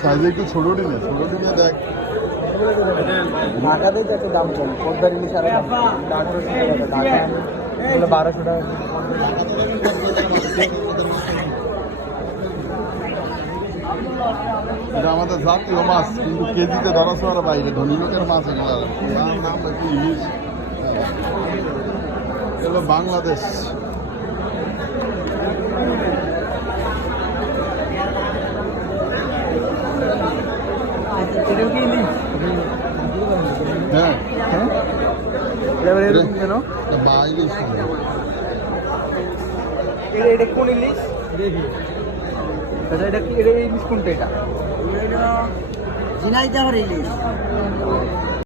সাইজে একটু ছোট ডিমে দেখ ঢাকাতে তো একটা দাম কম পদ্মার ইলিশ আর 1800 টাকা ঢাকা 1200 টাকা এটা আমাদের জাতীয় মাছ কিন্তু কেজিতে ধরা ছোঁয়ার বাইরে ধনী লোকের মাছ এগুলো নাম একটু ইলিশ এগুলো বাংলাদেশ হ্যাঁ বা ইলিশ এটা কোন ইলিশ এটা কি এটা ইলিশ কোনটা এটা ঝিনাইদহের ইলিশ